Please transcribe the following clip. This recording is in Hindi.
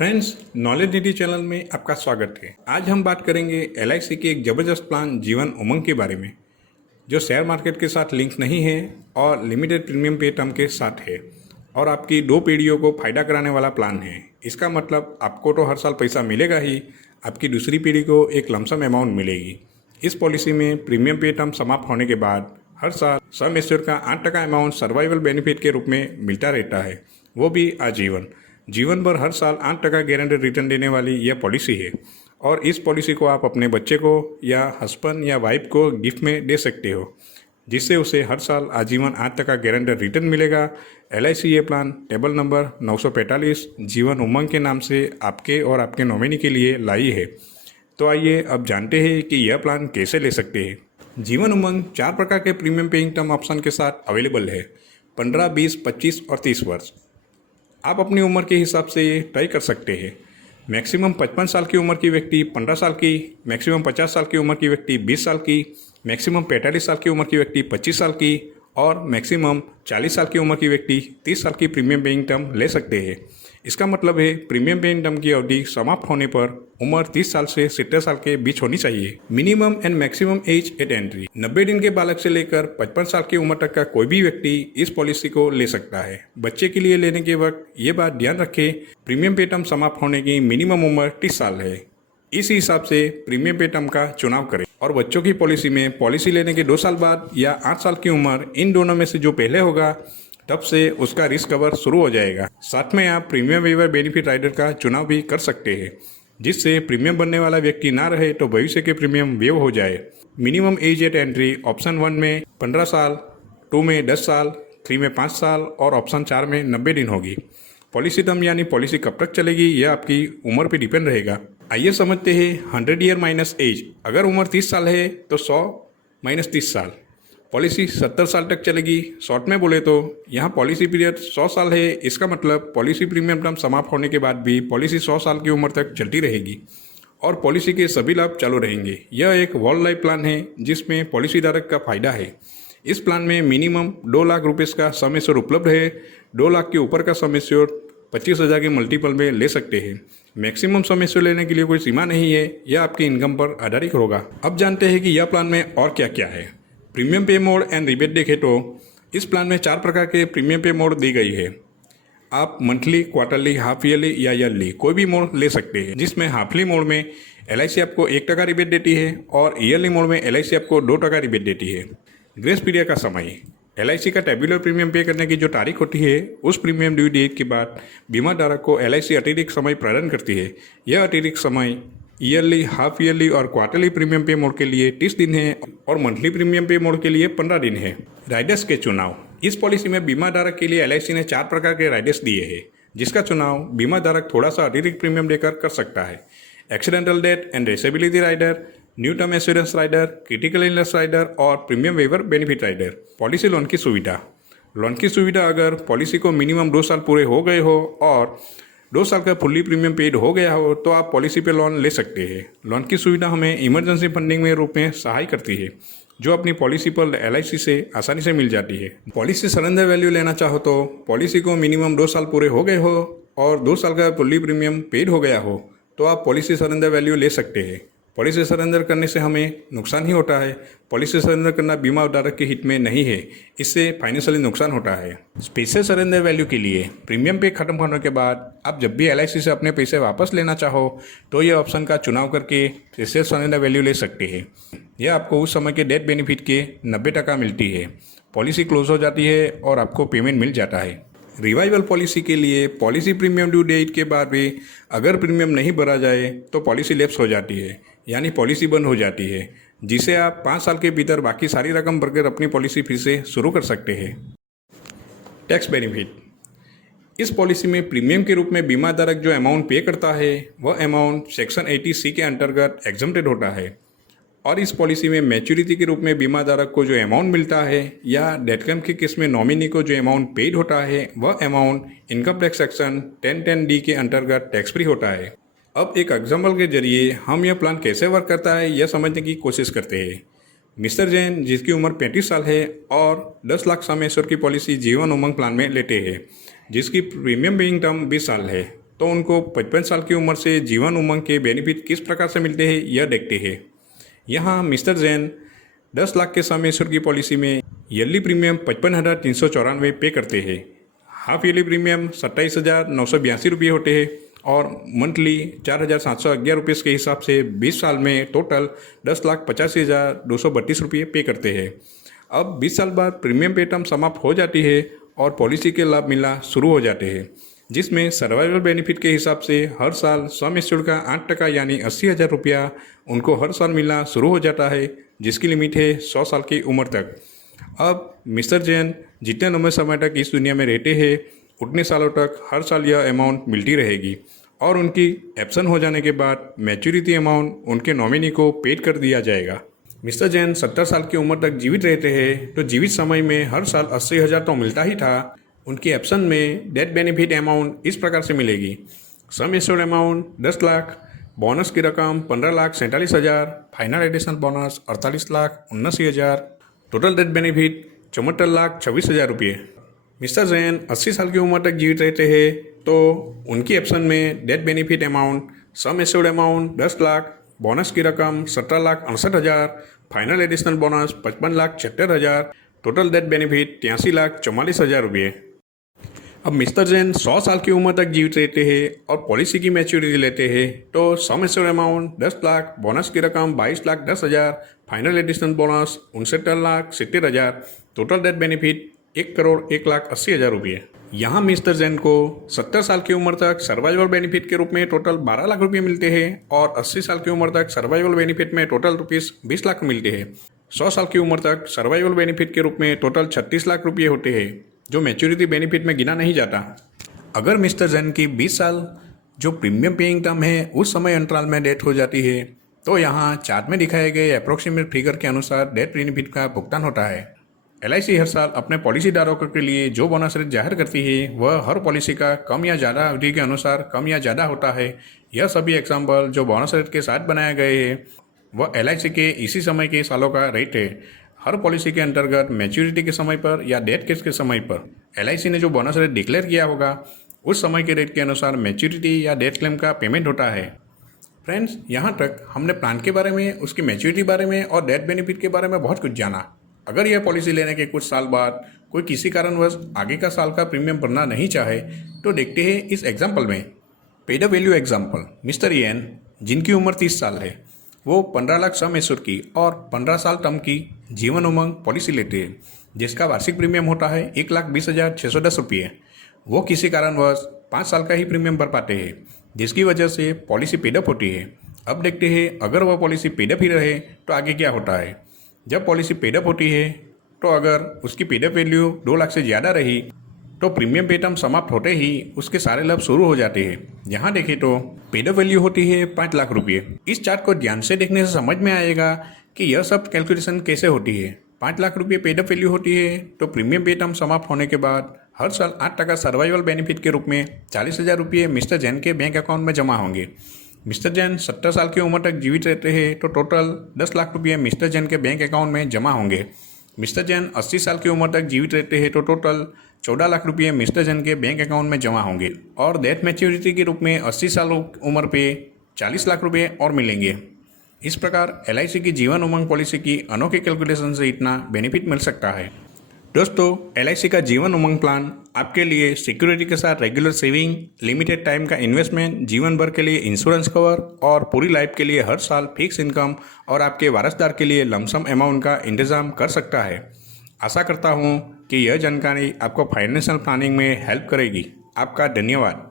फ्रेंड्स, नॉलेज निधि चैनल में आपका स्वागत है। आज हम बात करेंगे एलआईसी के एक ज़बरदस्त प्लान जीवन उमंग के बारे में, जो शेयर मार्केट के साथ लिंक नहीं है और लिमिटेड प्रीमियम पे टर्म के साथ है और आपकी 2 पीढ़ियों को फ़ायदा कराने वाला प्लान है। इसका मतलब आपको तो हर साल पैसा मिलेगा ही, आपकी दूसरी पीढ़ी को एक लमसम अमाउंट मिलेगी। इस पॉलिसी में प्रीमियम पे टर्म समाप्त होने के बाद हर साल सम एश्योर का 8% अमाउंट सर्वाइवल बेनिफिट के रूप में मिलता रहता है, वो भी आजीवन। जीवन भर हर साल 8% गारंटेड रिटर्न देने वाली यह पॉलिसी है और इस पॉलिसी को आप अपने बच्चे को या हस्बैंड या वाइफ को गिफ्ट में दे सकते हो, जिससे उसे हर साल आजीवन 8% गारंटेड रिटर्न मिलेगा। एलआईसी ये plan table number 945 Jeevan Umang के नाम से आपके और आपके नॉमिनी के लिए लाई है। तो आइए अब जानते हैं कि यह प्लान कैसे ले सकते हैं। जीवन उमंग 4 प्रकार के प्रीमियम पेइंग टर्म ऑप्शन के साथ अवेलेबल है, 15, 20, 25 और 30 वर्ष। आप अपनी उम्र के हिसाब से ये तय कर सकते हैं। मैक्सिमम 55 साल की उम्र की व्यक्ति 15 साल की, मैक्सिमम 50 साल की उम्र की व्यक्ति 20 साल की, मैक्सिमम 45 साल की उम्र की व्यक्ति 25 साल की और मैक्सिमम 40 साल की उम्र की व्यक्ति 30 साल की प्रीमियम पेइंग टर्म ले सकते हैं। इसका मतलब है प्रीमियम पेइंग टर्म की अवधि समाप्त होने पर उम्र 30 साल से 70 साल के बीच होनी चाहिए। Minimum and maximum age eight entry 90 दिन के बालक से लेकर 55 साल की उम्र तक का कोई भी व्यक्ति इस पॉलिसी को ले सकता है। बच्चे के लिए लेने के वक्त ये बात ध्यान रखें, प्रीमियम पे टर्म समाप्त होने की मिनिमम उम्र 30 साल है। इस हिसाब से प्रीमियम पे टर्म का चुनाव करें। और बच्चों की पॉलिसी में पॉलिसी लेने के 2 साल बाद या 8 साल की उम्र, इन दोनों में से जो पहले होगा तब से उसका रिस्क कवर शुरू हो जाएगा। साथ में आप प्रीमियम वेवर बेनिफिट राइडर का चुनाव भी कर सकते हैं, जिससे प्रीमियम बनने वाला व्यक्ति ना रहे तो भविष्य के प्रीमियम वेव हो जाए। Minimum age eight entry option 1 में 15 साल, 2 में 10 साल, 3 में 5 साल और ऑप्शन 4 में 90 दिन होगी। पॉलिसी टर्म यानी पॉलिसी कब तक चलेगी यह आपकी उम्र पर डिपेंड रहेगा। आइए समझते हैं 100 ईयर माइनस एज। अगर उम्र 30 साल है तो 100 माइनस 30 साल। पॉलिसी 70 साल तक चलेगी। शॉर्ट में बोले तो यहाँ पॉलिसी पीरियड 100 साल है। इसका मतलब पॉलिसी प्रीमियम टर्म समाप्त होने के बाद भी पॉलिसी 100 साल की उम्र तक चलती रहेगी और पॉलिसी के सभी लाभ चालू रहेंगे। यह एक वर्ल्ड लाइफ प्लान है जिसमें पॉलिसी धारक का फायदा है। इस प्लान में मिनिमम 2 लाख रुपये का सम एश्योर उपलब्ध है। 2 लाख के ऊपर का सम एश्योर 25,000 के मल्टीपल में ले सकते हैं। मैक्सिमम सम एश्योर लेने के लिए कोई सीमा नहीं है, यह आपकी इनकम पर आधारित होगा। अब जानते हैं कि यह प्लान में और क्या क्या है। प्रीमियम पे मोड एंड रिबेट देखें तो इस प्लान में 4 प्रकार के प्रीमियम पे मोड दी गई है। आप मंथली, क्वार्टरली, हाफ ईयरली या ईयरली कोई भी मोड ले सकते हैं, जिसमें हाफली मोड में एलआईसी आपको 1% रिबेट देती है और ईयरली मोड में एलआईसी आपको 2% रिबेट देती है। ग्रेस पीरियड का समय, एलआईसी का टेबुलर प्रीमियम पे करने की जो तारीख होती है उस प्रीमियम ड्यू डेट के बाद बीमा धारक को एलआईसी अतिरिक्त समय प्रदान करती है। यह अतिरिक्त समय ईयरली, हाफ ईयरली और क्वार्टरली प्रीमियम पे मोड के लिए 30 दिन है और मंथली प्रीमियम पे मोड के लिए 15 दिन है। राइडर्स के चुनाव, इस पॉलिसी में बीमा धारक के लिए एलआईसी ने 4 प्रकार के राइडर्स दिए हैं, जिसका चुनाव बीमा धारक थोड़ा सा अतिरिक्त प्रीमियम देकर कर सकता है। Accidental death and disability rider, new term assurance rider, critical illness rider और premium waiver benefit rider. Policy loan की सुविधा, लोन की सुविधा अगर पॉलिसी को मिनिमम 2 साल पूरे हो गए हो और 2 साल का फुल्ली प्रीमियम पेड हो गया हो तो आप पॉलिसी पे लोन ले सकते हैं। लोन की सुविधा हमें इमरजेंसी फंडिंग में रूप में सहाय करती है, जो अपनी पॉलिसी पर एलआईसी से आसानी से मिल जाती है। पॉलिसी सरेंडर वैल्यू लेना चाहो तो पॉलिसी को मिनिमम 2 साल पूरे हो गए हो और 2 साल का फुल्ली प्रीमियम पेड हो गया हो तो आप पॉलिसी सरेंडर वैल्यू ले सकते हैं। पॉलिसी सरेंडर करने से हमें नुकसान ही होता है। पॉलिसी सरेंडर करना बीमा धारक के हित में नहीं है, इससे फाइनेंशियली नुकसान होता है। स्पेशल सरेंडर वैल्यू के लिए प्रीमियम पे खत्म होने के बाद आप जब भी एलआईसी से अपने पैसे वापस लेना चाहो तो यह ऑप्शन का चुनाव करके स्पेशल सरेंडर वैल्यू ले सकते हैं। यह आपको उस समय के डेथ बेनिफिट के 90% मिलती है। पॉलिसी क्लोज हो जाती है और आपको पेमेंट मिल जाता है। रिवाइवल पॉलिसी के लिए पॉलिसी प्रीमियम ड्यू डेट के बाद भी अगर प्रीमियम नहीं भरा जाए तो पॉलिसी लैप्स हो जाती है, यानी पॉलिसी बंद हो जाती है, जिसे आप 5 साल के भीतर बाकी सारी रकम भरकर अपनी पॉलिसी फिर से शुरू कर सकते हैं। टैक्स बेनिफिट, इस पॉलिसी में प्रीमियम के रूप में बीमा धारक जो अमाउंट पे करता है वह अमाउंट सेक्शन 80C के अंतर्गत एग्जम्प्टेड होता है और इस पॉलिसी में मैच्योरिटी के रूप में बीमा धारक को जो अमाउंट मिलता है या डेथ क्लेम के केस में नॉमिनी को जो अमाउंट पेड होता है वह amount income tax section 1010D के अंतर्गत टैक्स फ्री होता है। अब एक एग्जाम्पल के जरिए हम यह प्लान कैसे वर्क करता है यह समझने की कोशिश करते हैं। मिस्टर जैन, जिसकी उम्र 35 साल है और 10 लाख सम एश्योर की पॉलिसी जीवन उमंग प्लान में लेते हैं, जिसकी प्रीमियम पेइंग टर्म 20 साल है तो उनको 55 साल की उम्र से जीवन उमंग के बेनिफिट किस प्रकार से मिलते हैं यह देखते हैं। यहाँ मिस्टर जैन 10 लाख के सम एश्योर की पॉलिसी में ईयरली प्रीमियम 55,394 पे करते हैं। हाफ ईयरली प्रीमियम 27,982 रुपये होते हैं और मंथली 4,711 रुपये के हिसाब से 20 साल में टोटल 10,85,232 रुपये पे करते हैं। अब 20 साल बाद प्रीमियम पे टर्म समाप्त हो जाती है और पॉलिसी के लाभ मिलना शुरू हो जाते हैं, जिसमें सर्वाइवल बेनिफिट के हिसाब से हर साल सम एश्योर्ड का 8% यानी 80,000 रुपया उनको हर साल मिलना शुरू हो जाता है, जिसकी लिमिट है 100 साल की उम्र तक। अब मिस्टर जैन जितने लंबे समय तक इस दुनिया में रहते हैं उतने सालों तक हर साल यह अमाउंट मिलती रहेगी और उनकी एब्सेंट हो जाने के बाद मैच्योरिटी अमाउंट उनके नॉमिनी को पेड कर दिया जाएगा। मिस्टर जैन 70 साल की उम्र तक जीवित रहते हैं तो जीवित समय में हर साल 80,000 तो मिलता ही था। उनकी एब्सेंट में डेथ बेनिफिट अमाउंट इस प्रकार से मिलेगी। Sum assured amount 10 lakh, bonus की रकम 15,47,000, final additional bonus 48,79,000, total death benefit 74,26,000 रुपये। मिस्टर जैन 80 साल की उम्र तक जीवित रहते हैं तो उनकी एब्सेंट में death benefit amount sum assured amount 10 lakh, bonus की रकम 17,68,000, final additional bonus 55,76,000, total death benefit 83,44,000 रुपये। अब मिस्टर जैन 100 साल की उम्र तक जीवित रहते हैं और पॉलिसी की मैच्योरिटी लेते हैं तो sum assured amount 10 lakh, bonus की रकम 22,10,000, final additional bonus 59,70,000, total death benefit 1,01,80,000 रुपये। यहाँ मिस्टर जैन को 70 साल की उम्र तक सर्वाइवल बेनिफिट के रूप में टोटल 12 लाख रुपये मिलते हैं और 80 साल की उम्र तक सर्वाइवल बेनिफिट में टोटल रुपीस 20 लाख मिलते हैं। 100 साल की उम्र तक सर्वाइवल बेनिफिट के रूप में टोटल 36 लाख रुपये होते हैं, जो मैच्योरिटी बेनिफिट में गिना नहीं जाता। अगर मिस्टर जैन की 20 साल जो प्रीमियम पेइंग टर्म है उस समय अंतराल में डेथ हो जाती है तो यहाँ चार्ट में दिखाए गए अप्रोक्सीमेट फिगर के अनुसार डेथ बेनिफिट का भुगतान होता है। LIC हर साल अपने पॉलिसी धारकों के लिए जो बोनस रेट जाहिर करती है वह हर पॉलिसी का कम या ज़्यादा अवधि के अनुसार कम या ज़्यादा होता है। यह सभी एग्जाम्पल जो बोनस रेट के साथ बनाए गए हैं वह LIC के इसी समय के सालों का रेट है। हर पॉलिसी के अंतर्गत मैच्योरिटी के समय पर या डेथ केस के समय पर LIC ने जो बोनस रेट डिक्लेयर किया होगा उस समय के रेट के अनुसार मैच्योरिटी या डेथ क्लेम का पेमेंट होता है। फ्रेंड्स, यहाँ तक हमने प्लान के बारे में, उसकी मैच्योरिटी बारे में और डेथ बेनिफिट के बारे में बहुत कुछ जाना। अगर यह पॉलिसी लेने के कुछ साल बाद कोई किसी कारणवश आगे का साल का प्रीमियम भरना नहीं चाहे तो देखते हैं इस एग्जाम्पल में। Paid up value example, mister N जिनकी उम्र 30 साल है वो 15 लाख सम एश्योर्ड की और 15 साल टर्म की जीवन उमंग पॉलिसी लेते हैं जिसका वार्षिक प्रीमियम होता है 1,20,610 रुपये। वो किसी कारणवश 5 साल का ही प्रीमियम भर पाते हैं जिसकी वजह से पॉलिसी पेडअप होती है। अब देखते हैं अगर वह पॉलिसी पेडअप ही रहे तो आगे क्या होता है। जब पॉलिसी पेडअप होती है तो अगर उसकी पेडअप वैल्यू 2 लाख से ज़्यादा रही तो प्रीमियम पे टर्म समाप्त होते ही उसके सारे लाभ शुरू हो जाते हैं। यहाँ देखें तो पेडअप वैल्यू होती है 5 लाख रुपये। इस चार्ट को ध्यान से देखने से समझ में आएगा कि यह सब कैलकुलेशन कैसे होती है। 5 लाख रुपये पेडअप वैल्यू होती है तो प्रीमियम पे टर्म समाप्त होने के बाद हर साल 8% सर्वाइवल बेनिफिट के रूप में 40,000 रुपये मिस्टर जैन के बैंक अकाउंट में जमा होंगे। मिस्टर जैन 70 साल की उम्र तक जीवित रहते हैं तो टोटल 10 लाख रुपये मिस्टर जैन के बैंक अकाउंट में जमा होंगे। मिस्टर जैन 80 साल की उम्र तक जीवित रहते हैं तो टोटल 14 लाख रुपये मिस्टर जैन के बैंक अकाउंट में जमा होंगे और डेथ मैच्योरिटी के रूप में 80 साल उम्र पे 40 लाख रुपये और मिलेंगे। इस प्रकार LIC की जीवन उमंग पॉलिसी की अनोखे कैलकुलेशन से इतना बेनिफिट मिल सकता है। दोस्तों, LIC का जीवन उमंग प्लान आपके लिए सिक्योरिटी के साथ रेगुलर सेविंग, लिमिटेड टाइम का इन्वेस्टमेंट, जीवन भर के लिए इंश्योरेंस कवर और पूरी लाइफ के लिए हर साल फिक्स इनकम और आपके वारसदार के लिए लमसम अमाउंट का इंतजाम कर सकता है। आशा करता हूँ कि यह जानकारी आपको फाइनेंशियल प्लानिंग में हेल्प करेगी। आपका धन्यवाद।